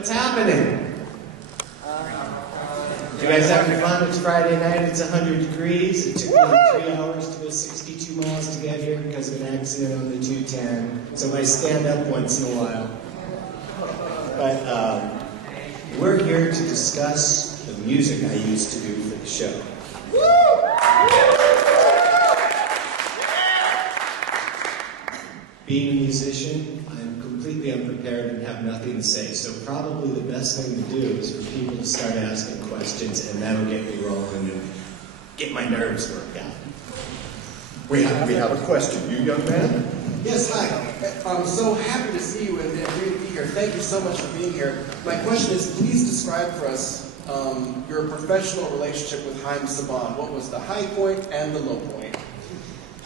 What's happening? You guys having fun? It's Friday night, it's 100 degrees. It took me 3 hours to go 62 miles to get here because of an accident on the 210. So I stand up once in a while. But we're here to discuss the music I used to do for the show. Being a musician, I'm completely unprepared and have nothing to say, so probably the best thing to do is for people to start asking questions, and that'll get me rolling and get my nerves worked out. We have a question. You, young man? Yes, hi. I'm so happy to see you and great to be here. Thank you so much for being here. My question is, please describe for us your professional relationship with Haim Saban. What was the high point and the low point?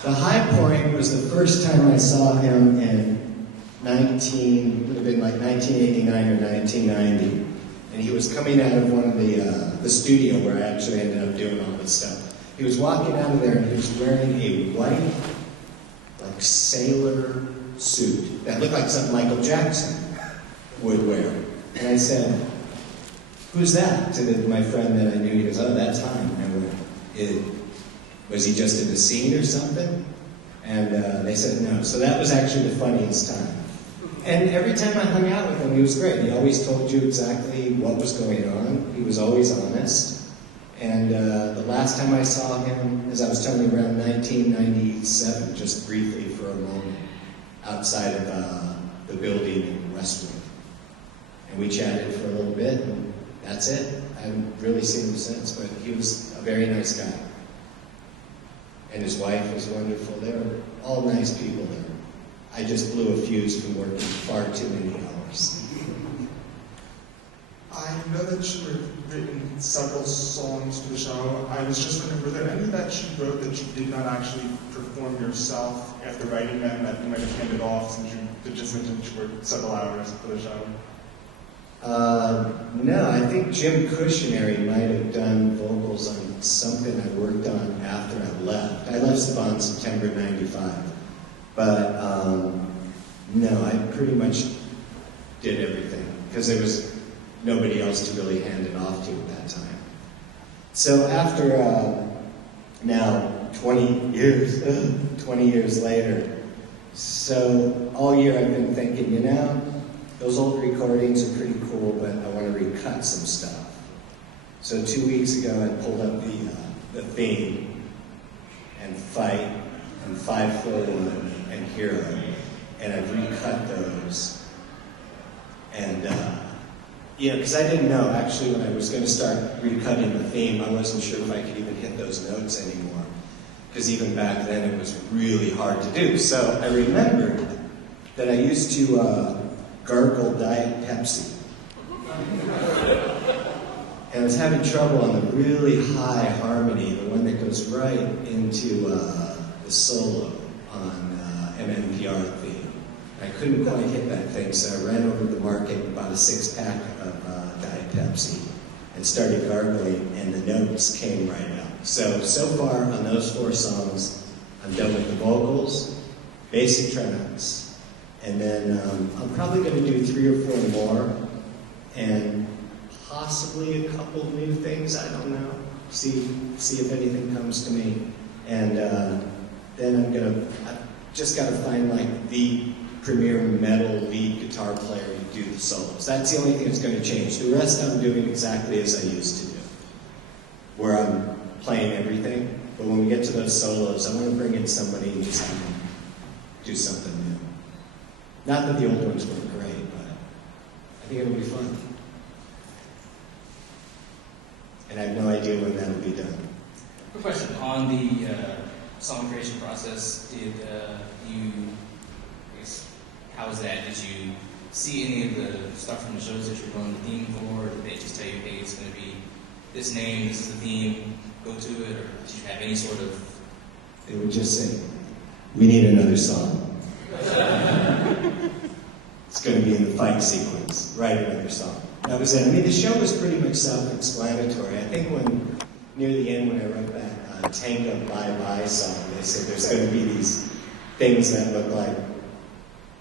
The high point was the first time I saw him in would have been like 1989 or 1990. And he was coming out of one of the studio where I actually ended up doing all this stuff. He was walking out of there and he was wearing a white, like sailor suit that looked like something Michael Jackson would wear. And I said, "Who's that?" to my friend that I knew. He goes, "Oh, that's Haim." And I went, was he just in the scene or something? And they said no. So that was actually the funniest time. And every time I hung out with him, he was great. He always told you exactly what was going on. He was always honest. And the last time I saw him, as I was telling you, around 1997, just briefly for a moment, outside of the building in Westwood. And we chatted for a little bit, and that's it. I haven't really seen him since, but he was a very nice guy. And his wife was wonderful. They were all nice people there. I just blew a fuse from working far too many hours. I know that you have written several songs for the show. I was just wondering, were there any that you wrote that you did not actually perform yourself after writing them that you might have handed off since you just mentioned you worked several hours for the show? No, I think Jim Cushionary might have done vocals on something I worked on after I left. I left Saban September '95. But no, I pretty much did everything because there was nobody else to really hand it off to at that time. So after now 20 years later, so all year I've been thinking, you know, those old recordings are pretty cool, but I want to recut some stuff. So 2 weeks ago, I pulled up the theme and Fight and 541 and Hero, and I've recut those. And you know, because I didn't know actually when I was going to start recutting the theme, I wasn't sure if I could even hit those notes anymore. Because even back then, it was really hard to do. So I remembered that I used to gargle Diet Pepsi. And I was having trouble on the really high harmony, the one that goes right into the solo on MNPR theme. I couldn't quite hit that thing, so I ran over to the market and bought a 6-pack of Diet Pepsi and started gargling, and the notes came right out. So far on those 4 songs, I'm done with the vocals, basic tracks, and then I'm probably going to do 3 or 4 more, and possibly a couple of new things, I don't know. See if anything comes to me. And then I've just got to find like the premier metal lead guitar player to do the solos. That's the only thing that's going to change. The rest I'm doing exactly as I used to do, where I'm playing everything. But when we get to those solos, I want to bring in somebody and just do something new. Not that the old ones weren't great, but I think it'll be fun. And I have no idea when that'll be done. Quick question. On the song creation process, did you, I guess, how was that? Did you see any of the stuff from the shows that you're going the theme for? Or did they just tell you, hey, it's going to be this name, this is the theme, go to it? Or did you have any sort of... They would just say, we need another song. It's going to be in the fight sequence. Write another song. That was it. I mean, the show was pretty much self-explanatory. I think near the end when I wrote that Tango Bye Bye song, they said there's going to be these things that look like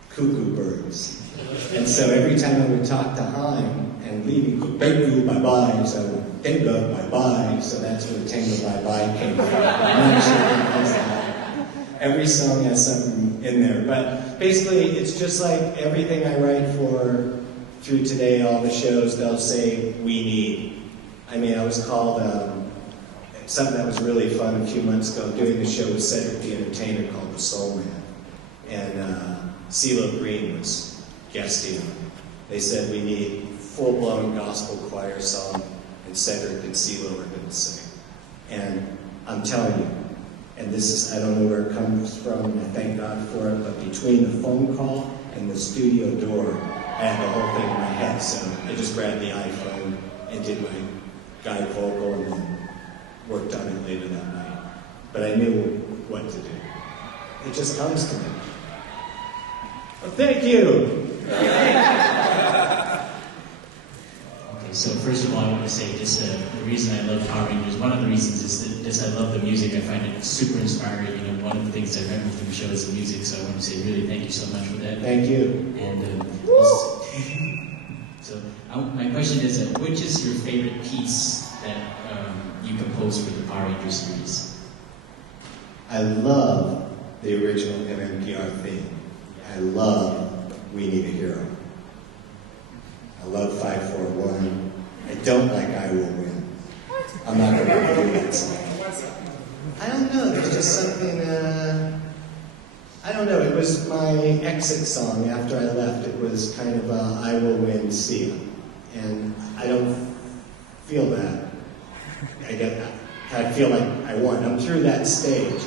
cuckoo birds. And so every time I would talk to Haim, and leaving, thank you, bye-bye, so Tenga, bye-bye, so that's where Tenga, bye-bye came from. I'm not sure if it was that. Every song has something in there, but basically it's just like everything I write for through today, all the shows, they'll say, we need. I mean, I was called, something that was really fun a few months ago, doing a show with Cedric the Entertainer called The Soul Man. And CeeLo Green was guesting on it. They said we need full-blown gospel choir song, and Cedric and CeeLo are going to sing. And I'm telling you, and this is, I don't know where it comes from, and I thank God for it, but between the phone call and the studio door, I had the whole thing in my head, so I just grabbed the iPhone and did my guide vocal and then worked on it later that night. But I knew what to do. It just comes to me. Well, thank you! Okay, so first of all, I want to say just the reason I love Power Rangers, one of the reasons is that just I love the music. I find it super inspiring. You know, one of the things I remember from the show is the music, so I want to say really thank you so much for that. Thank you. And so my question is, which is your favorite piece that you composed for the Power Rangers series? I love the original MMPR theme. I love We Need a Hero. I love 541. I don't like I Will Win. I'm not going to do that song. I don't know, there's just something, I don't know, it was my exit song after I left. It was kind of I Will Win, see ya. And I don't feel that. I feel like I won. I'm through that stage.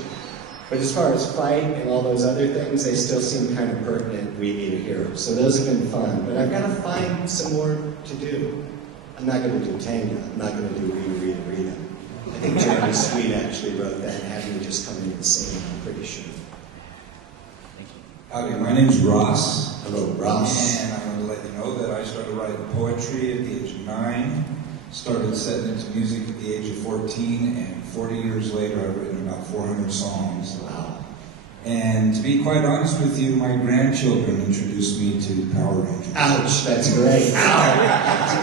But as far as fight and all those other things, they still seem kind of pertinent. We Need a Hero. So those have been fun. But I've got to find some more to do. I'm not going to do Tanga. I'm not going to do Rita, Rita, Rita. I think Jeremy Sweet actually wrote that and had me just come in and sing it, I'm pretty sure. Thank you. Howdy, my name's Ross. Hello, Ross. And I want to let you know that I started writing poetry at the age of 9, started setting into music at the age of 14, and 40 years later I've written about 400 songs. Wow. And to be quite honest with you, my grandchildren introduced me to Power Rangers. Ouch, that's great. Ow! That's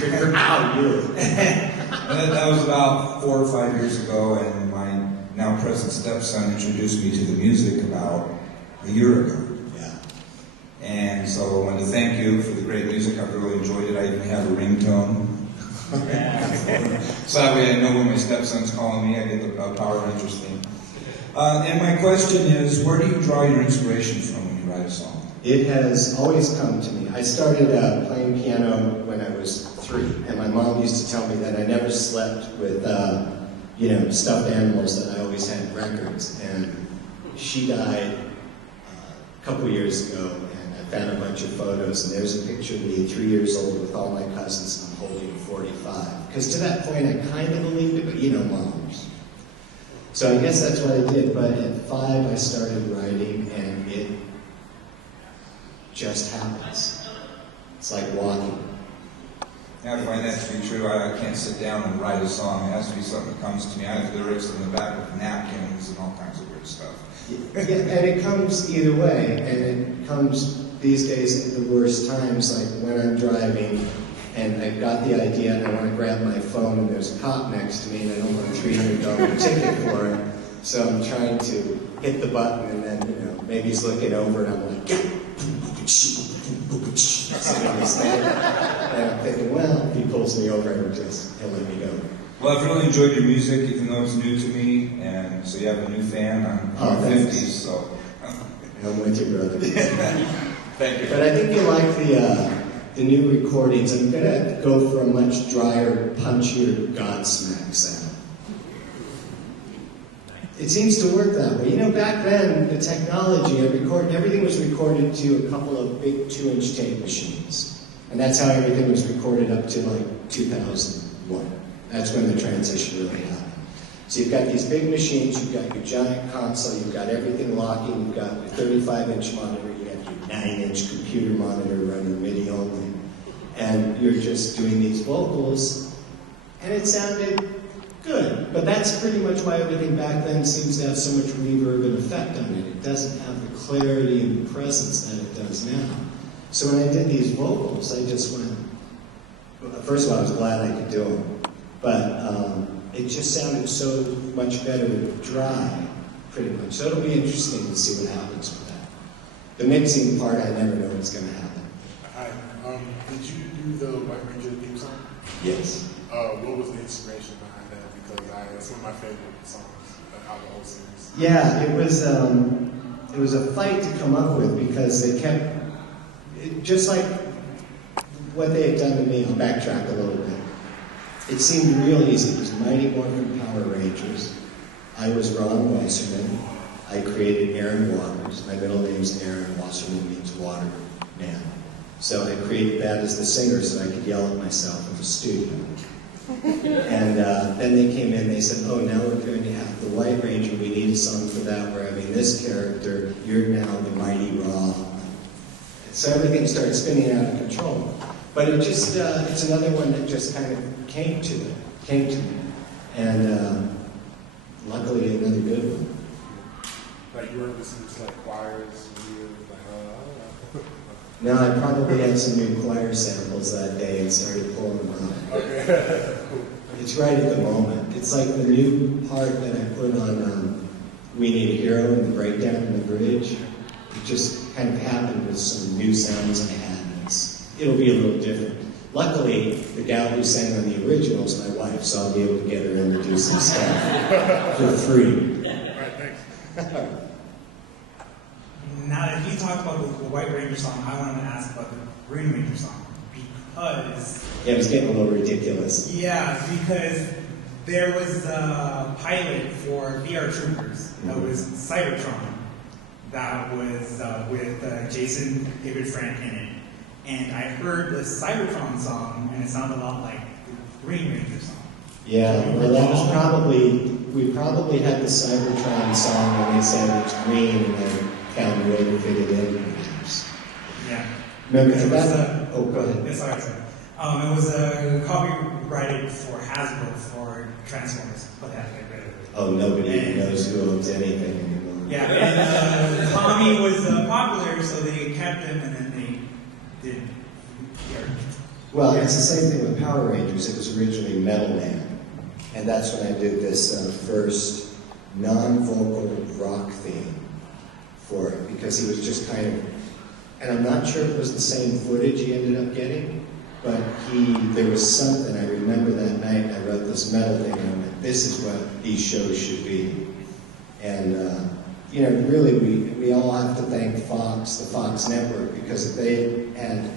great. Ow, you. And that was about 4 or 5 years ago, and my now present stepson introduced me to the music about a year ago. Yeah. And so I want to thank you for the great music. I've really enjoyed it. I even have a ringtone. So that way I know when my stepson's calling me, I get the Power Rangers theme. And my question is, where do you draw your inspiration from when you write a song? It has always come to me. I started playing piano when I was 3, and my mom used to tell me that I never slept with, stuffed animals, that I always had records. And she died a couple years ago, and I found a bunch of photos, and there's a picture of me 3 years old with all my cousins, and I'm holding a 45. Because to that point, I kind of believed it, but you know moms. So I guess that's what I did, but at 5 I started writing, and it just happens. It's like walking. Yeah, I find that to be true. I can't sit down and write a song. It has to be something that comes to me. I have lyrics in the back of napkins and all kinds of weird stuff. Yeah, and it comes either way, and it comes these days at the worst times, like when I'm driving and I've got the idea and I want to grab my phone and there's a cop next to me and I don't want a $300 ticket for it, so I'm trying to hit the button and then, maybe he's looking over and I'm like, yeah. And I'm thinking, well, if he pulls me over, he'll let me go. Well, I've really enjoyed your music, even though it's new to me, and so you have a new fan. I'm 50s, so. I'm with you, brother. Thank you. But I think you like the new recordings. I'm going to go for a much drier, punchier Godsmack sound. It seems to work that way. Back then, the technology, everything was recorded to a couple of big 2-inch tape machines. And that's how everything was recorded up to like 2001. That's when the transition really happened. So you've got these big machines, you've got your giant console, you've got everything locking, you've got your 35-inch monitor, you have your 9-inch computer monitor running MIDI only. And you're just doing these vocals, and it sounded good. But that's pretty much why everything back then seems to have so much reverb and effect on it. It doesn't have the clarity and presence that it does now. So when I did these vocals, I just went, first of all, I was glad I could do them, but it just sounded so much better dry, pretty much. So it'll be interesting to see what happens with that. The mixing part, I never know what's going to happen. Hi. Did you do the White Ranger theme song? Yes. What was the inspiration behind that? Because it's one of my favorite songs out of the whole series. Yeah, it was a fight to come up with because they kept, just like what they had done to me, I'll backtrack a little bit. It seemed real easy. It was Mighty Morphin Power Rangers. I was Ron Wasserman. I created Aaron Waters. My middle name's Aaron. Wasserman means water man. So I created that as the singer so I could yell at myself in the studio. And then they came in, they said, oh, now we're going to have the White Ranger. We need a song for that. We're having this character. You're now the Mighty Raw. So everything started spinning out of control. But it just, it's another one that just kind of came to me. And luckily another good one. Like you were listening to like choirs, and you were like, oh, No, I probably had some new choir samples that day and started pulling them out. okay. It's right at the moment. It's like the new part that I put on We Need a Hero and the breakdown in the bridge. It just kind of happened with some new sounds I had. It'll be a little different. Luckily, the gal who sang on the original is my wife, so I'll be able to get her in to do some stuff for free. All right, thanks. Now that he talked about the White Ranger song, I wanted to ask about the Green Ranger song. Because... Yeah, it was getting a little ridiculous. Yeah, because there was a pilot for VR Troopers that was Cybertron, that was with Jason David Frank in it. And I heard the Cybertron song, and it sounded a lot like the Green Ranger song. Yeah, well, that was probably, we probably had the Cybertron song, and they said it's green, and I found a way to fit it in. Yeah. Remember It was that? Oh, go ahead. Yeah, sorry. It was copyrighted for Hasbro for Transformers, but they had to get rid of it. Oh, nobody even knows who owns anything anymore. Yeah, and Tommy was popular, so they kept him, and then they did. Well, it's the same thing with Power Rangers. It was originally Metal Man, and that's when I did this first non-vocal rock theme for it, because he was just kind of, and I'm not sure it was the same footage he ended up getting, but there was something, I remember that night, I wrote this metal thing, and I went, this is what these shows should be. And, you know, really, we all have to thank Fox, the Fox network, because if they had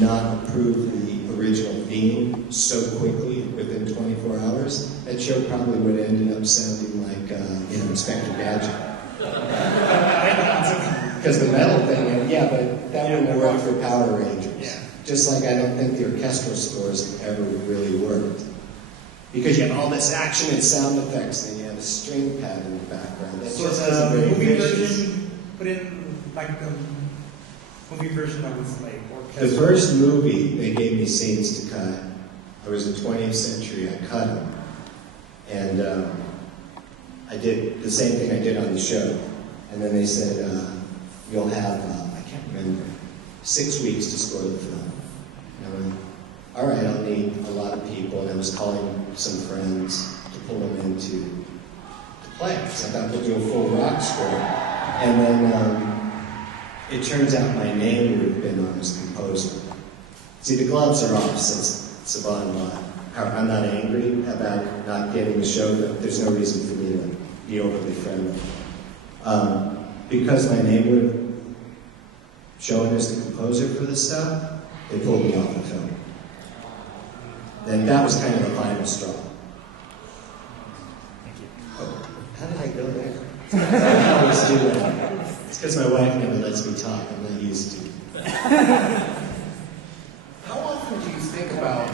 not approved the original theme so quickly, within 24 hours, that show probably would have ended up sounding like, you know, Inspector Gadget. Because the metal thing, yeah, but that wouldn't have worked for Power Rangers. Yeah. Just like I don't think the orchestral scores have ever really worked. Because you have all this action and sound effects, and you have a string pad in the background. That So just the has a very movie vicious... version, put in like the movie version that was like orchestral. The first movie, they gave me scenes to cut. I was in 20th Century, I cut them. And I did the same thing I did on the show. And then they said, you'll have, I can't remember, 6 weeks to score the film. And I went, all right, I'll need a lot of people. And I was calling some friends to pull them into the play. So I thought we'll do a full rock score. And then it turns out my name would have been on as composer. See, the gloves are off since it's the bottom line. I'm not angry about not getting the show, but there's no reason for me to be overly friendly. Because my name would have shown as the composer for this stuff, they pulled me off the film. Then that was kind of the final straw. Oh, how did I go there? I always do that. It's because my wife never lets me talk. I'm not used to it. How often do you think about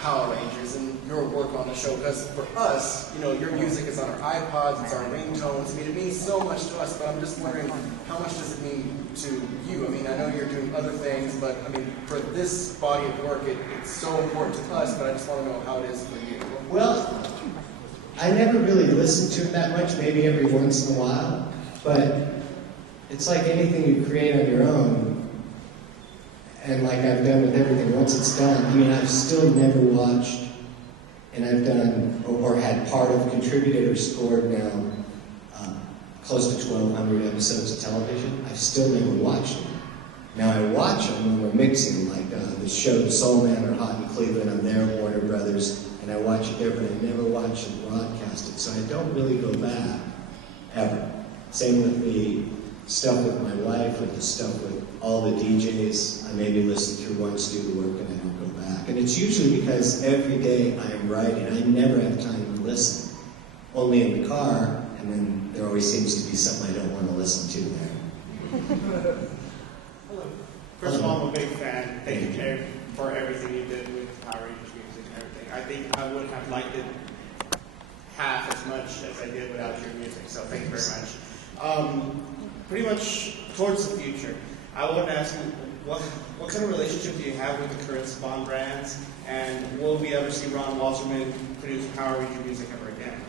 Power Rangers and your work on the show? Because for us, you know, your music is on our iPods, it's our ringtones. I mean, it means so much to us, but I'm just wondering, how much does it mean to you? I mean, I know you're doing other things, but I mean, for this body of work, it's so important to us, but I just want to know how it is for you. Well, I never really listened to it that much, maybe every once in a while, but it's like anything you create on your own. And like I've done with everything, once it's done, I mean, I've still never watched, and I've done, or had part of, contributed or scored now close to 1,200 episodes of television. I've still never watched them. Now I watch them when we're mixing, like the show Soul Man or Hot in Cleveland, I'm there, Warner Brothers, and I watch it there, but I never watch it broadcasted, so I don't really go back, ever. Same with the stuff with my wife, with the stuff with all the DJs. I maybe listen through once, do the work, and I don't go back. And it's usually because every day I am writing. I never have time to listen. Only in the car, and then there always seems to be something I don't want to listen to there. Hello. First of all, I'm a big fan. Thank you for everything you did with Power Rangers music and everything. I think I would have liked it half as much as I did without your music, so thank you very much. Pretty much towards the future, I want to ask you, what kind of relationship do you have with the current Spawn brands, and will we ever see Ron Wasserman produce Power Ranger music ever again?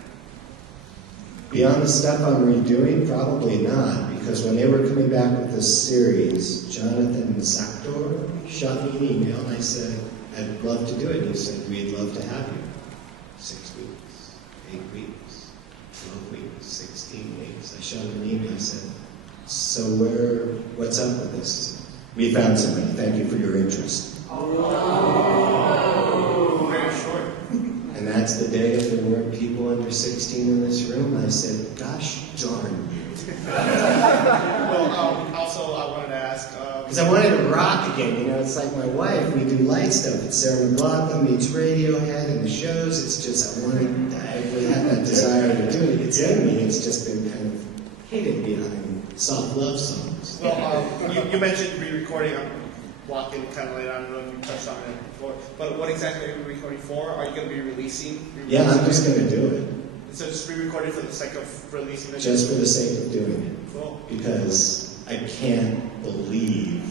Beyond the stuff I'm redoing, probably not, because when they were coming back with this series, Jonathan Zactor shot me an email, and I said, I'd love to do it. And he said, we'd love to have you. 6 weeks, 8 weeks, 12 weeks, 16 weeks. I shot him an email, I said, so what's up with this? We found somebody. Thank you for your interest. Oh, very short. And that's the day if there weren't people under 16 in this room. I said, gosh darn you. Well, also I wanted to ask... Because I wanted to rock again, you know, it's like my wife, we do light stuff. It's Sarah McLachlan meets Radiohead and the shows. It's just, I really had that desire to do it. It's in me, it's just been kind of hidden behind soft love songs. Well, you mentioned re-recording. I'm walking kind of late. I don't know if you touched on it before. But what exactly are you recording for? Are you going to be releasing? Yeah, I'm just going to do it. So just re-recording for the sake of releasing it? Just for the sake of doing it. Cool. Because I can't believe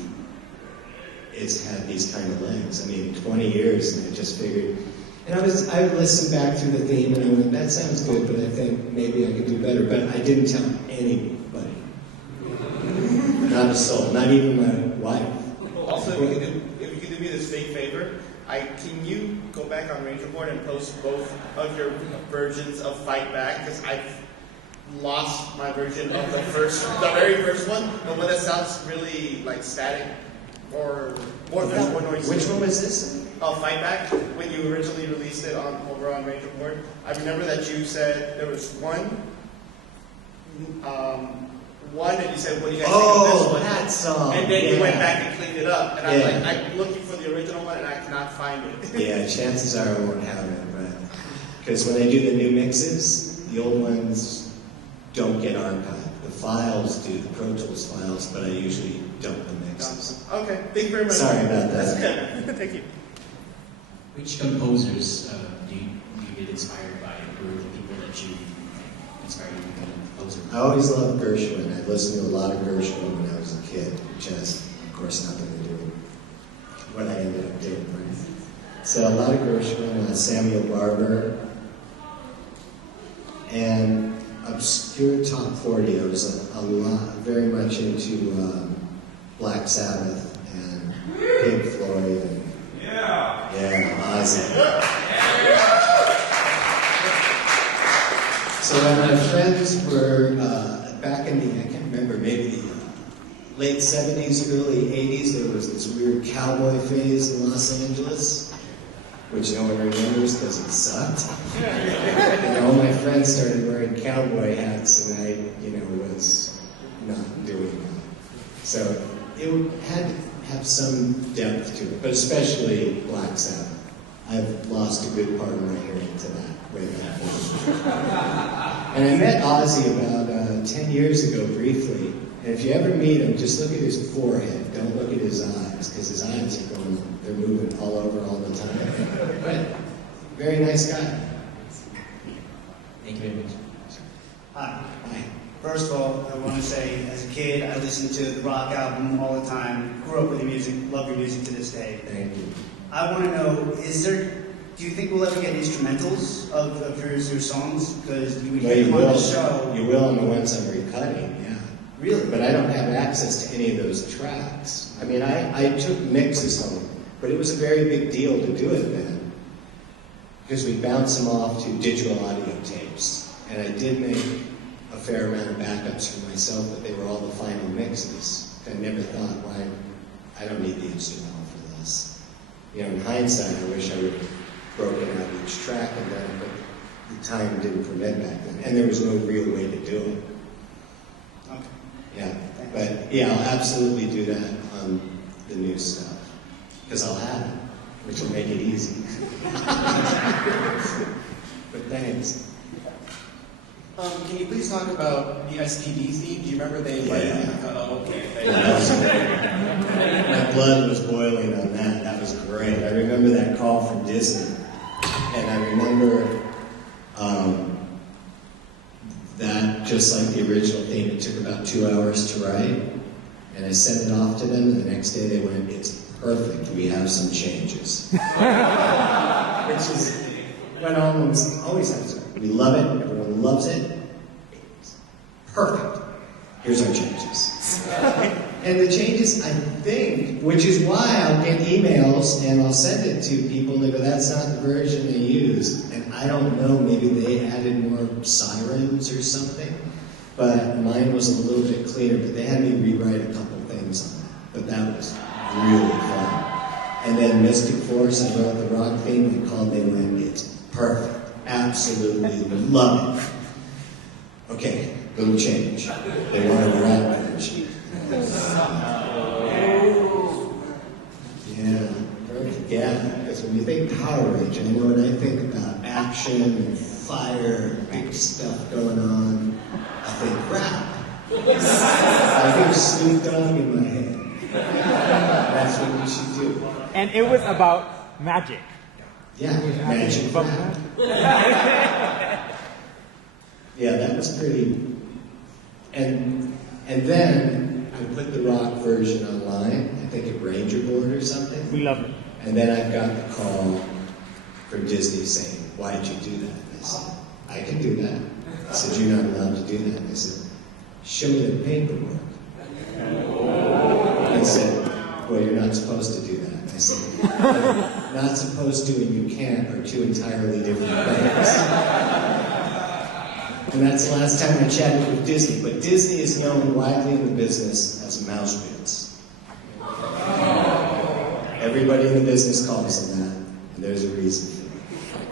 it's had these kind of legs. I mean, 20 years, and I just figured... And I listened back through the theme, and I went, that sounds good, but I think maybe I could do better. But I didn't tell anybody. Not a soul, not even my wife. Also, if you could do me this big favor, can you go back on Ranger Board and post both of your versions of Fight Back? Because I've lost my version of the very first one, the one that sounds really like static or more noisy. Which one was this? Fight Back, when you originally released it over on Ranger Board. I remember that you said there was one, and you said, what do you guys think of this one? That song. And then you went back and cleaned it up. And I'm looking for the original one, and I cannot find it. Yeah, chances are I won't have it, but because when I do the new mixes, the old ones don't get archived. The files do, the Pro Tools files, but I usually dump the mixes. Okay, thank you very much. Sorry about that. That's okay. Thank you. Which composers do you get inspired by, or the people that you inspire you to become a composer? I always loved Gershwin. I listened to a lot of Gershwin when I was a kid, which has, of course, nothing to do with what I ended up doing. Right? So a lot of Gershwin, Samuel Barber, and obscure top 40. I was very much into Black Sabbath and Pink Floyd and Ozzy. So when my friends were back in the, I can't remember, maybe the late 70s, early 80s, there was this weird cowboy phase in Los Angeles, which no one remembers because it sucked. And all my friends started wearing cowboy hats, and I, was not doing that. So it had to have some depth to it, but especially Black Sabbath. I've lost a good part of my hearing to that way back then. And I met Ozzy about 10 years ago briefly, and if you ever meet him, just look at his forehead, don't look at his eyes, because his eyes are they're moving all over all the time. But very nice guy. Thank you very much. Hi. First of all, I want to say, as a kid, I listened to the rock album all the time, grew up with your music, love your music to this day. Thank you. I want to know, do you think we'll ever get instrumentals of your songs? Because you would hear them on the show. You will on the ones I'm recutting, yeah. Really, but I don't have access to any of those tracks. I mean, I took mixes home, but it was a very big deal to do it then, because we bounced them off to digital audio tapes. And I did make a fair amount of backups for myself, but they were all the final mixes. I never thought, why, I don't need the instrumental for this. You know, in hindsight, I wish I would have broken out each track and done it, but the time didn't permit back then. And there was no real way to do it. Okay. Yeah, but yeah, I'll absolutely do that on the new stuff, because I'll have it, which will make it easy. But thanks. Can you please talk about the SPD theme? Do you remember they invited you? Oh, okay. My blood was boiling on that. That was great. I remember that call from Disney, and I remember that, just like the original theme, it took about 2 hours to write, and I sent it off to them, and the next day they went, "It's perfect, we have some changes." Which is what always happens. We love it, everyone loves it, it's perfect. Here's our changes. And the changes, I think, which is why I'll get emails and I'll send it to people and they go, "That's not the version they used." And I don't know, maybe they added more sirens or something, but mine was a little bit cleaner, but they had me rewrite a couple things on that. But that was really fun. And then Mystic Force, I wrote the rock theme, they went, "It's perfect. Absolutely love it." Okay, little change. They wanted a rap version. Yeah, perfect. Yeah, because when you think Power Rangers, I know when I think about action and fire, big stuff going on, I think rap. I think Snoop Dogg in my head. That's what we should do. And it was about magic. Yeah, magic rap. Yeah, that was pretty. And then I put the rock version online. I think at Ranger Board or something. We love it. And then I got the call from Disney saying, "Why did you do that?" And I said, "I can do that." I said, "You're not allowed to do that." And they said, "Show me the paperwork." And I said, "Well, you're not supposed to do that." And I said, "Not supposed to and you can't are two entirely different things." And that's the last time I chatted with Disney. But Disney is known widely in the business as mouse pits. Everybody in the business calls them that, and there's a reason for it.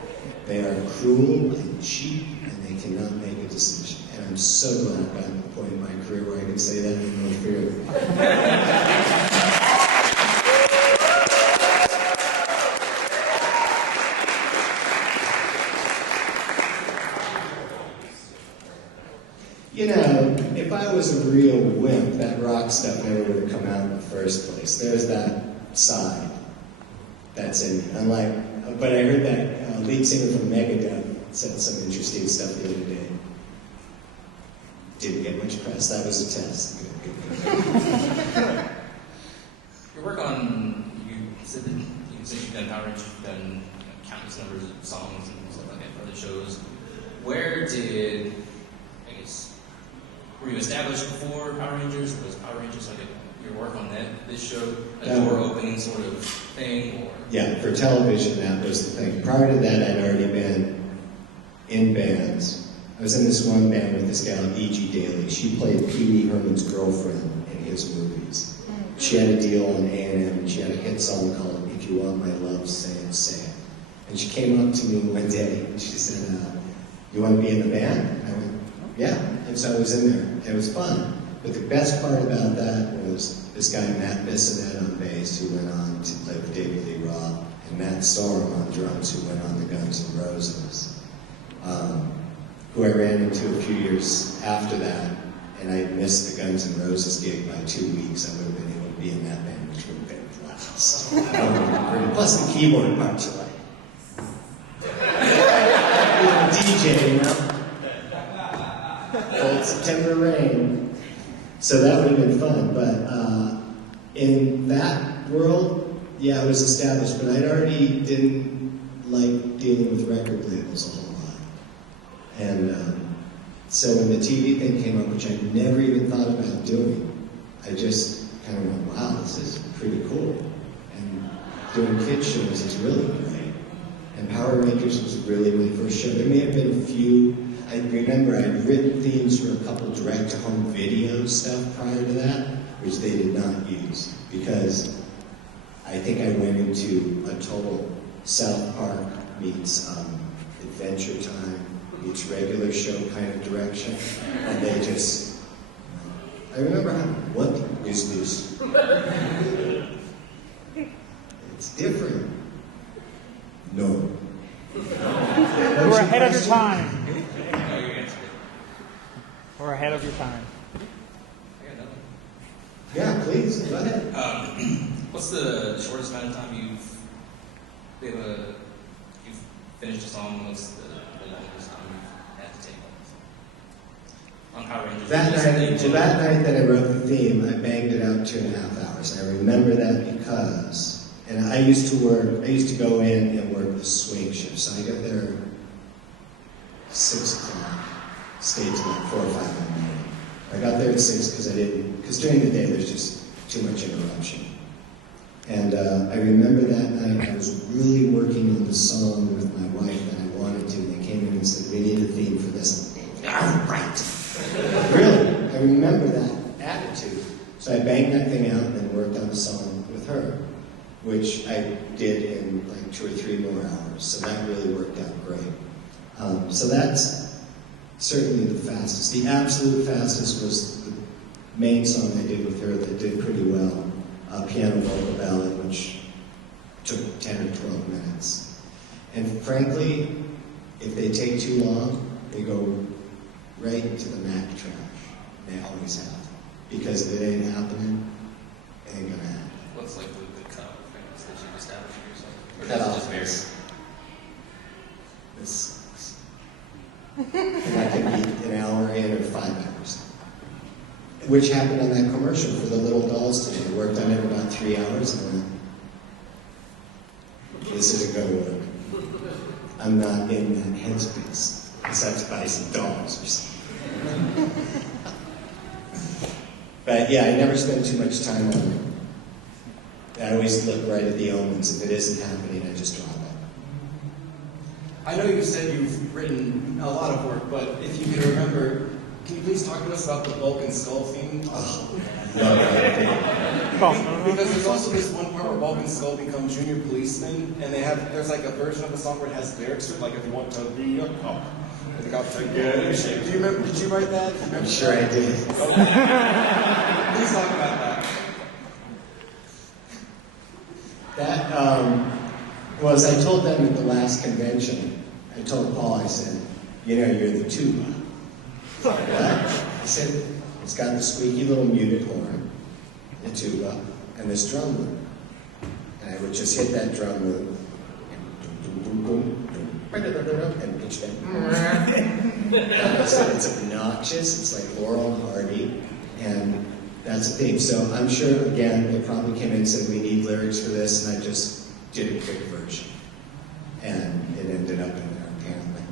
They are cruel and cheap, and they cannot make a decision. And I'm so glad I've gotten to the point in my career where I can say that with no fear. You know, if I was a real wimp, that rock stuff never would have come out in the first place. There's that side that's in me. But I heard that lead singer from Megadeth said some interesting stuff the other day. Didn't get much press. That was a test. Your work on, you said you've done Power Rangers, you've done countless numbers of songs and stuff like that for other shows. Where did, I guess, were you established before Power Rangers, or was Power Rangers like your work on this show, a door opening sort of thing? Or? Yeah, for television that was the thing. Prior to that, I'd already been in bands. I was in this one band with this gal, E.G. Daly. She played Pee Wee Herman's girlfriend in his movies. She had a deal on A&M, and she had a hit song called "If You Want My Love, Say It, Say It." And she came up to me one day, and she said, "You want to be in the band?" And I went, "Yeah." And so I was in there. It was fun. But the best part about that was this guy, Matt Bissonette, on bass, who went on to play with David Lee Roth, and Matt Sorum on drums, who went on the Guns N' Roses, who I ran into a few years after that, and I missed the Guns N' Roses gig by 2 weeks. I would have been able to be in that band, which would have been a blast. Plus the keyboard parts are like, DJ, you know? Old September Rain. So that would have been fun. But in that world, yeah, I was established, but I'd already didn't like dealing with record labels a whole lot. And so when the TV thing came up, which I never even thought about doing. I just kind of went, wow, this is pretty cool. And doing kid shows is really great. And Power Rangers was really my first show. There may have been a few. I remember I'd written themes for a couple direct-to-home video stuff prior to that, which they did not use, because I think I went into a total South Park meets Adventure Time meets regular show kind of direction, and they just, I remember how, what is this? It's different. No. We're ahead of your time. We're ahead of your time. Yeah, please, go ahead. What's the shortest amount of time you've been able to, you've finished a song? What's the longest time you've had to take on Power Rangers? That night that I wrote the theme, I banged it out 2.5 hours. I remember that because, and I used to go in and work the swing shift. So I got there 6 o'clock, stayed till like 4 or 5 in the morning. I got there at 6 because during the day there's just too much interruption. And I remember that night I was really working on the song with my wife that I wanted to. And they came in and said, we need a theme for this. Oh, right. Really, I remember that attitude. So I banged that thing out and then worked on a song with her, which I did in like 2 or 3 more hours. So that really worked out great. So that's certainly the fastest. The absolute fastest was the main song I did with her that did pretty well. Piano vocal ballad, which took 10 or 12 minutes. And frankly, if they take too long, they go right into the Mac trash. They always have. Because if it ain't happening, it ain't gonna happen. What's like the cutoff things that you've established for yourself? Or Cut does it off just vary? This sucks. And I could be an hour in or 5 hours. Which happened on that commercial for the little dolls today. I worked on it about 3 hours and went, this isn't going to work. I'm not in that headspace. Because I have to buy some dolls or something. But yeah, I never spend too much time on it. I always look right at the omens. If it isn't happening, I just drop it. I know you said you've written a lot of work, but if you can remember, can you please talk to us about the Vulcan Skull theme? Oh, love that theme. Because there's also this one part where Vulcan Skull becomes junior policeman, and there's like a version of the song where it has lyrics to it, like if you want to be a cop, I think I'll take it. Do you remember? Did you write that? I'm sure I did. Okay. Please talk about that. That was, I told them at the last convention, I told Paul, I said, you know, you're the tuba. What? I said, it's got the squeaky little muted horn, the tuba, and this drum loop. And I would just hit that drum loop, and pitch bend. So it's obnoxious, it's like Laurel and Hardy, and that's the theme. So I'm sure, again, they probably came in and said, we need lyrics for this, and I just did a quick version. And it ended up in there, apparently.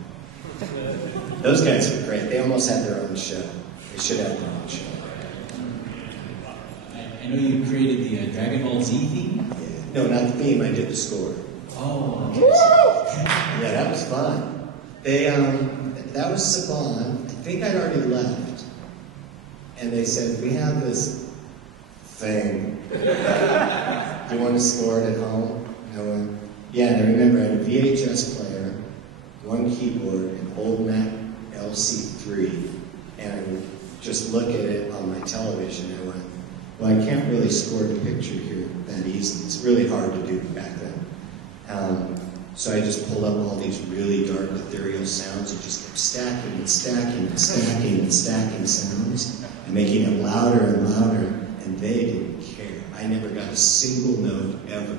Those guys are great. They almost had their own show. They should have their own show. I know you created the Dragon Ball Z theme? Yeah. No, not the theme. I did the score. Oh, okay. Yeah, that was fun. They, that was Saban. I think I'd already left. And they said, we have this thing. Do you want to score it at home? And I went, yeah, and I remember I had a VHS player, one keyboard, an old Mac LC3, and I would just look at it on my television and I went, well, I can't really score the picture here that easily. It's really hard to do back then. So I just pulled up all these really dark, ethereal sounds and just kept stacking and stacking and stacking and stacking sounds and making it louder and louder, and they didn't care. I never got a single note ever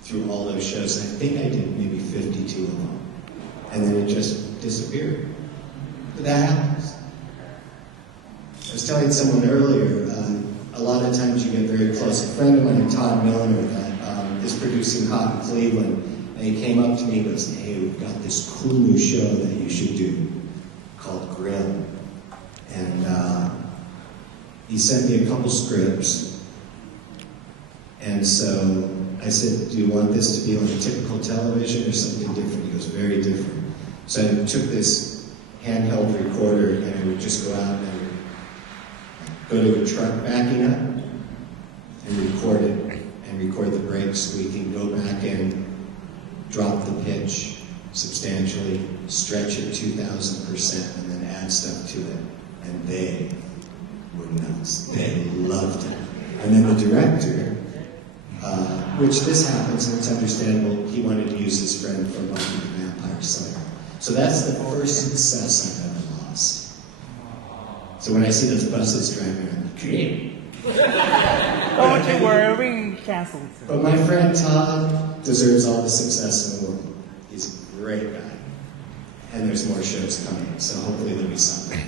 through all those shows. And I think I did maybe 52 of them. And then it just disappeared. But that happens. I was telling someone earlier, a lot of times you get very close. A friend of mine, Todd Miller, that is producing Hot in Cleveland, and he came up to me and goes, hey, we've got this cool new show that you should do called Grimm. And he sent me a couple scripts, and so I said, do you want this to be like typical television or something different? He goes, very different. So I took this handheld recorder and I would just go out and go to a truck backing up and record it, and record the brakes squeaking, go back in, drop the pitch substantially, stretch it 2,000%, and then add stuff to it. And they were nuts. They loved it. And then the director, which this happens, and it's understandable, he wanted to use his friend for Buffy the Vampire Slayer. So that's the first success I've ever lost. So when I see those buses driving around, great. Don't you worry, we canceled. But my friend Todd deserves all the success in the world. He's a great guy. And there's more shows coming, so hopefully there'll be something.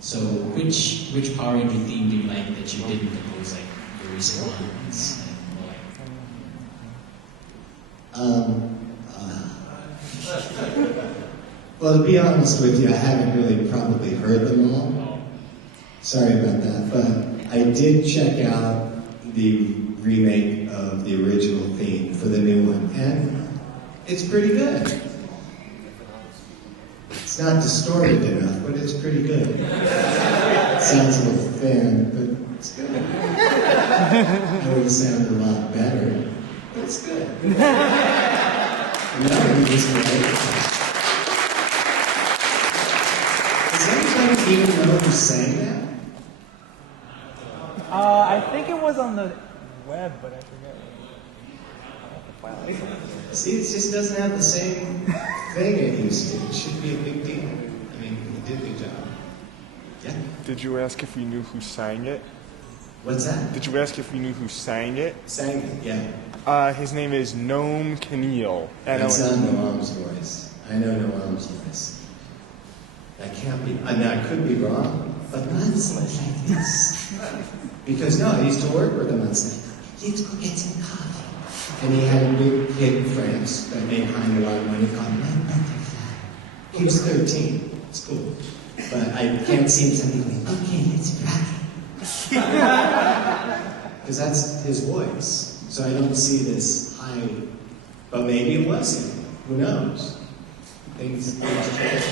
So which Power Ranger theme do you like that you didn't compose, like your recent ones? Well, to be honest with you, I haven't really probably heard them all. Sorry about that, but I did check out the remake of the original theme for the new one, and it's pretty good. It's not distorted enough, but it's pretty good. It sounds a little thin, but it's good. It would sound a lot better, but it's good. No, he was great. Does anybody even know who sang that? I think it was on the web, but I forget. See, it just doesn't have the same thing it used to. It should be a big deal. I mean, he did a good job. Yeah. Did you ask if we knew who sang it? What's that? Did you ask if we knew who sang it? Sang it, yeah. His name is Noam Keneal. That's not Noam's voice. I know Noam's voice. That can't be, I mean, I could be wrong, but not so much like this. Because no, I used to work with him on stuff. Let's go get some coffee. And he had a big hit in France that made Heine a lot of money called My Butterfly. He was 13. It's cool. But I can't see him suddenly going, okay, let's rock it. Because that's his voice. So I don't see this high, but maybe it was him. Who knows? Things change.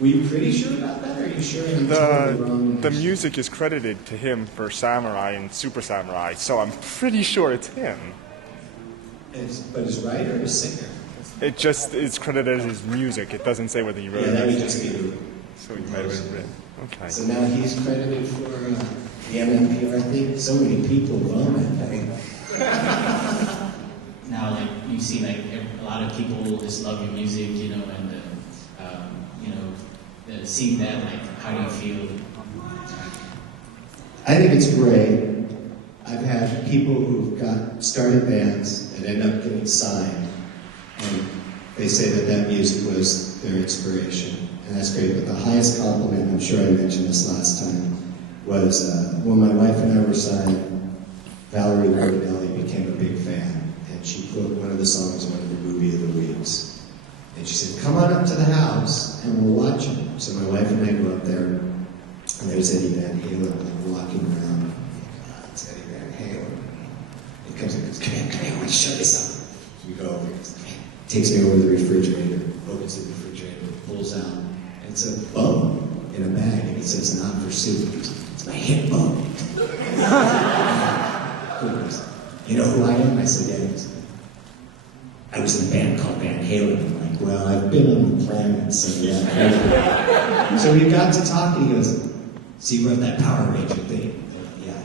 Were you pretty sure about that, or are you sure I'm totally wrong? The music is credited to him for Samurai and Super Samurai, so I'm pretty sure it's him. But his writer or his singer? It just is credited as his music. It doesn't say whether he wrote it. Yeah, that would just be the so he might have been. Okay. So now he's credited for the MMPR thing. So many people love that thing. Now, like you see, like a lot of people just love your music, you know, and seeing that, like, how do you feel? I think it's great. I've had people who've started bands and end up getting signed, and they say that music was their inspiration, and that's great. But the highest compliment, I'm sure I mentioned this last time, was when my wife and I were signed, Valerie Bertinelli became a big fan, and she put one of the songs on the movie of the weeks. And she said, come on up to the house and we'll watch it. So my wife and I go up there, and there's Eddie Van Halen walking around. It's Eddie Van Halen. He comes in and goes, come here, I want to show you something. So we go over, takes me over to the refrigerator, opens the refrigerator, pulls out, and it's a bone in a bag, and he says, not for soup. It's my hip bone. You know who I am? I said, yeah. I was in a band called Van Halen. I'm like, well, I've been on the planet, so yeah. So we got to talking. He goes, so you wrote that Power Ranger thing? Yeah.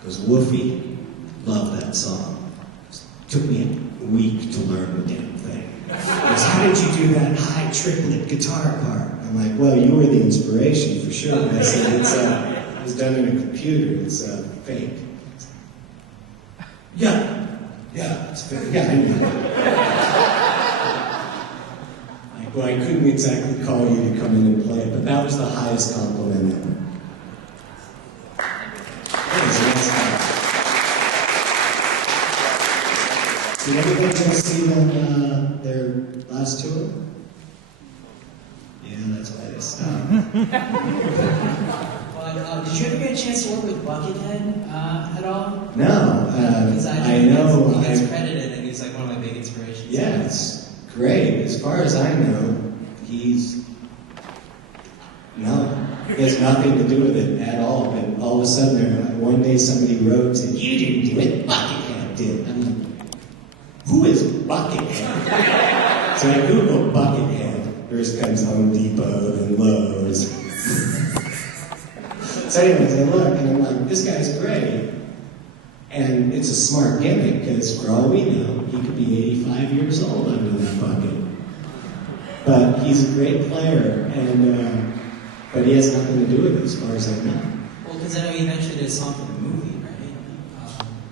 He goes, Woofy, love that song. Took me a week to learn the damn thing. He goes, how did you do that high triplet guitar part? I'm like, well, you were the inspiration for sure. And I said, it was done in a computer. It's fake. Yeah, it's fake. Yeah, I know. Like, well, I couldn't exactly call you to come in and play it, but that was the highest compliment ever. Did everybody go see them, their last tour? Yeah. Yeah, that's why I stopped. But did you ever get a chance to work with Buckethead at all? No, Because I know. He gets credited, and he's like one of my big inspirations. Yeah, it's great. As far as I know, he has nothing to do with it at all. But all of a sudden, one day somebody wrote and said, "You didn't do it, Buckethead did." I'm like, "Who is Buckethead?" So I Googled Buckethead. First comes Home Depot and Lowe's. So anyways, I look and I'm like, this guy's great. And it's a smart gimmick because for all we know, he could be 85 years old under that bucket. But he's a great player, and but he has nothing to do with it as far as I know. Well, because I know you mentioned a song for the movie, right?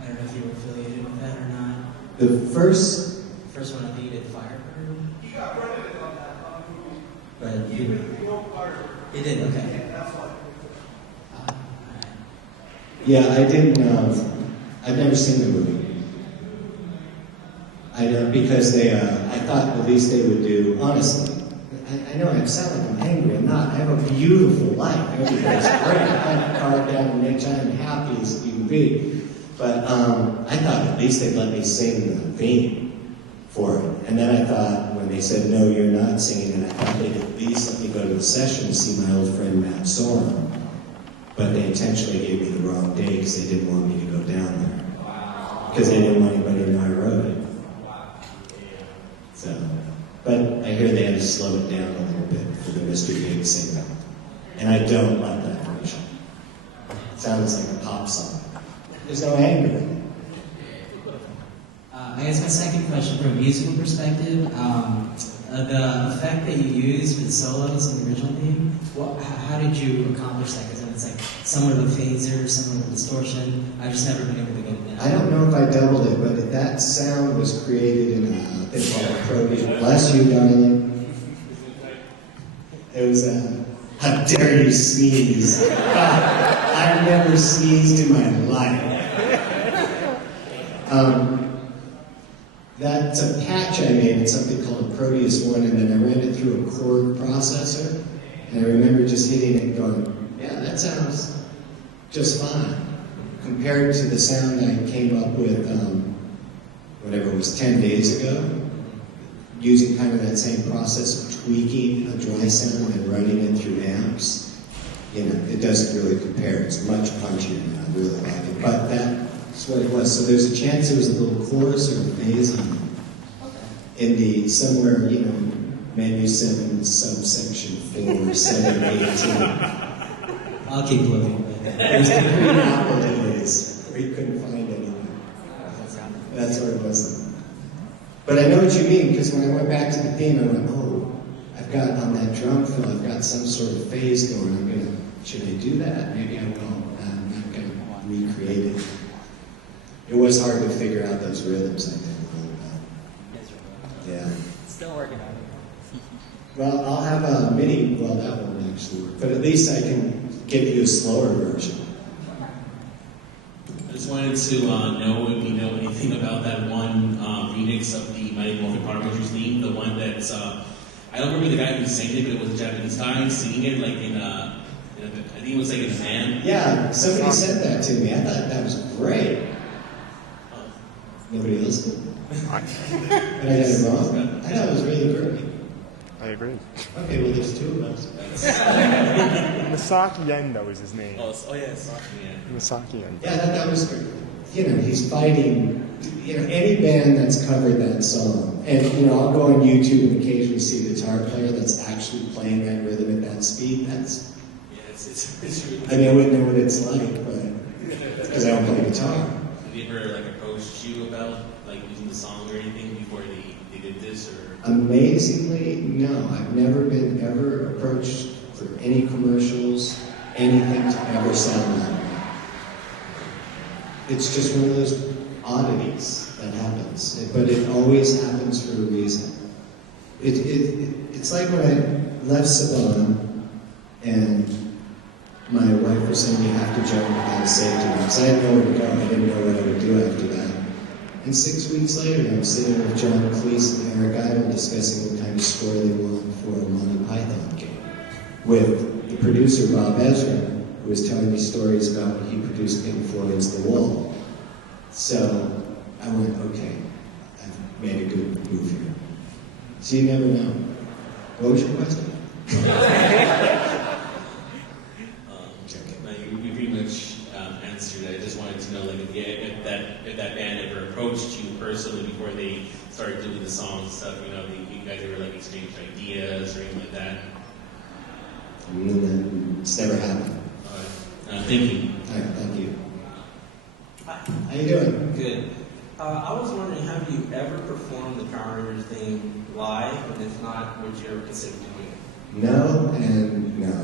I don't know if you were affiliated with that or not. The first one, I think you did Firebird. He got credited on that movie. But He it did, okay. Yeah, that's why. Yeah, I didn't know. I've never seen the movie. I know because I thought at least they would do, honestly, I know I sound like I'm angry, I'm not. I have a beautiful life. Everything's great. I'm carved out and rich. I'm happy as you can be. But I thought at least they'd let me sing the theme for it. And then I thought, when they said, no, you're not singing it, I thought they'd at least let me go to the session to see my old friend Matt Sorum. But they intentionally gave me the wrong day because they didn't want me to go down there. Because they didn't want anybody to know I wrote it. So, but I hear they had to slow it down a little bit for the Mr. Big singer. And I don't like that version. It sounds like a pop song. There's no anger in it. I guess my second question, from a musical perspective, the effect that you used for the solos in the original theme, how did you accomplish that? Because it's like somewhat of a phaser, somewhat of a distortion. I've just never been able to get it down. I don't know if I doubled it, but that sound was created in a thing called a Proteus. Bless you, darling. It was how dare you sneeze? I've never sneezed in my life. That's a patch I made in something called a Proteus 1, and then I ran it through a chord processor, and I remember just hitting it and going, yeah, that sounds just fine, compared to the sound I came up with, whatever it was, 10 days ago, using kind of that same process of tweaking a dry sound and running it through amps. You know, it doesn't really compare. It's much punchier, and I really like it. But that's what it was. So there's a chance it was a little chorus or a phase in the somewhere, you know, menu 7, subsection 4, 7, 18. I'll keep looking. It was the green apple days where you couldn't find anything. That's what it was. But I know what you mean, because when I went back to the theme, I went, oh, I've got on that drum fill, I've got some sort of phase going. Should I do that? Maybe I will. I'm not going to recreate it. It was hard to figure out those rhythms, I think, a little bit. Yeah. Still working on it. Well, I'll have a MIDI. Well, that won't actually work. But at least I can give you a slower version. I just wanted to know if you know anything about that one remix of the Mighty Morphin Power Rangers theme, the one that's, I don't remember the guy who sang it, but it was a Japanese guy singing it like in a, I think it was like in a band. Yeah, somebody said that to me. I thought that was great. Nobody listened. But I got it wrong. I thought it was really great. I agree. Okay, well, there's two of us. Masaki Endo is his name. Oh yeah, Masaki. Masaki Endo. Yeah, that was great. You know, he's fighting, you know, any band that's covered that song. And, you know, I'll go on YouTube and occasionally see a guitar player that's actually playing that rhythm at that speed. That's, yeah, it's really I mean, I wouldn't know what it's like, but, because I don't play guitar. Have you ever like approached you about like using the song or anything before they did this or? Amazingly, no. I've never been ever approached for any commercials, anything to ever sound like that. It's just one of those oddities that happens, but it always happens for a reason. It's like when I left Saban and my wife was saying you have to jump without safety because I didn't know where to go. I didn't know what I would do after that. And 6 weeks later, I'm sitting with John Cleese and Eric Idle discussing what kind of score they want for a Monty Python game. with the producer Bob Ezra, who was telling me stories about when he produced Pink Floyd's The Wall. So I went, okay, I've made a good move here. So you never know. What was your question? No, you pretty much answered it. I just wanted to know, like, if that band ever approached you personally before they started doing the songs and stuff. You know, you guys ever like exchanged ideas or anything like that. It's never happened. All right. Thank you. All right, thank you. Hi. How you doing? Good. I was wondering, have you ever performed the Power Rangers theme live? And if not, would you ever consider doing it? No and no,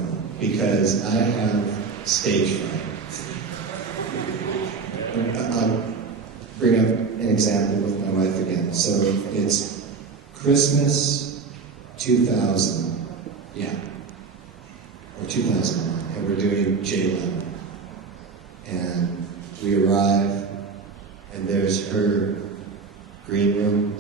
because I have stage fright. I'll bring up an example with my wife again. So it's Christmas 2000, yeah, or 2001, and we're doing J-Lo. And we arrive, and there's her green room,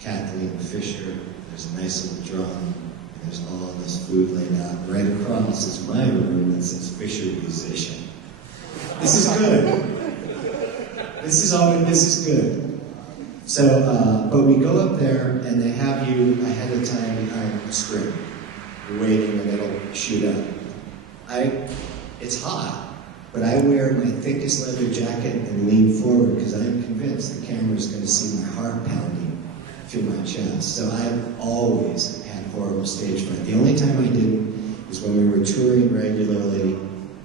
Kathleen Fisher. There's a nice little drum, and there's all this food laid out. Right across is my room that says Fisher Musician. This is good. This is good. So, but we go up there, and they have you ahead of time behind the script. You're waiting, and it'll shoot up. It's hot. But I wear my thickest leather jacket and lean forward because I'm convinced the camera's going to see my heart pounding through my chest. So I've always had horrible stage fright. The only time I didn't was when we were touring regularly,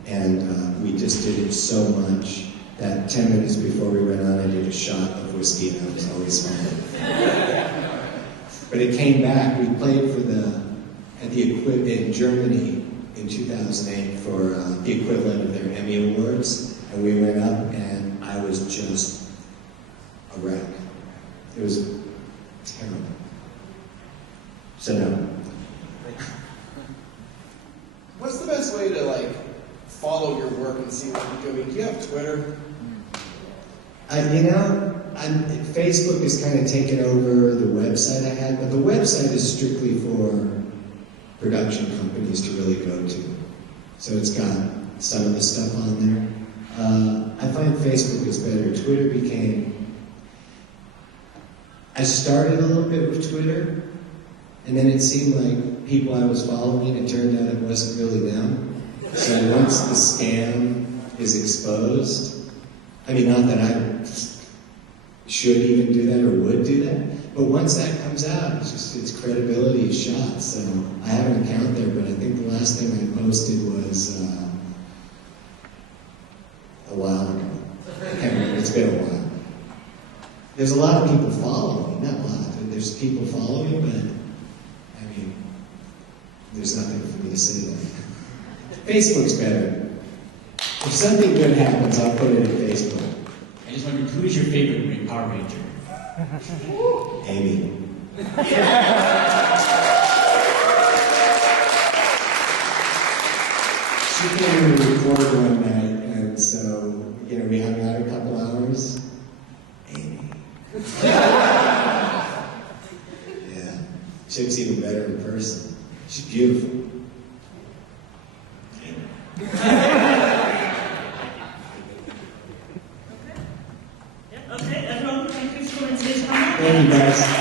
and we just did it so much that 10 minutes before we went on, I did a shot of whiskey, and I was always fine. But it came back. We played in Germany in 2008 for the equivalent of their Emmy Awards, and we went up, and I was just a wreck. It was terrible. So no. What's the best way to follow your work and see what you're doing? Do you have Twitter? Facebook has kind of taken over the website I had, but the website is strictly for production companies to really go to. So it's got some of the stuff on there. I find Facebook is better. Twitter I started a little bit with Twitter, and then it seemed like people I was following, it turned out it wasn't really them. So once the scam is exposed, I mean, not that I should even do that or would do that, but once that comes out, its credibility is shot. So I have an account there, but I think the last thing I posted was a while ago. I can't remember. It's been a while. There's a lot of people following, not a lot. There's people following, but I mean, there's nothing for me to say there. Facebook's better. If something good happens, I'll put it on Facebook. I just wondered, who is your favorite Power Ranger? Amy. She came to record one night, and so, we hung out a couple hours. Amy. Yeah. Chick's even better in person. She's beautiful. Amy. Okay, everyone, thank you for coming to this panel. Thank you, guys.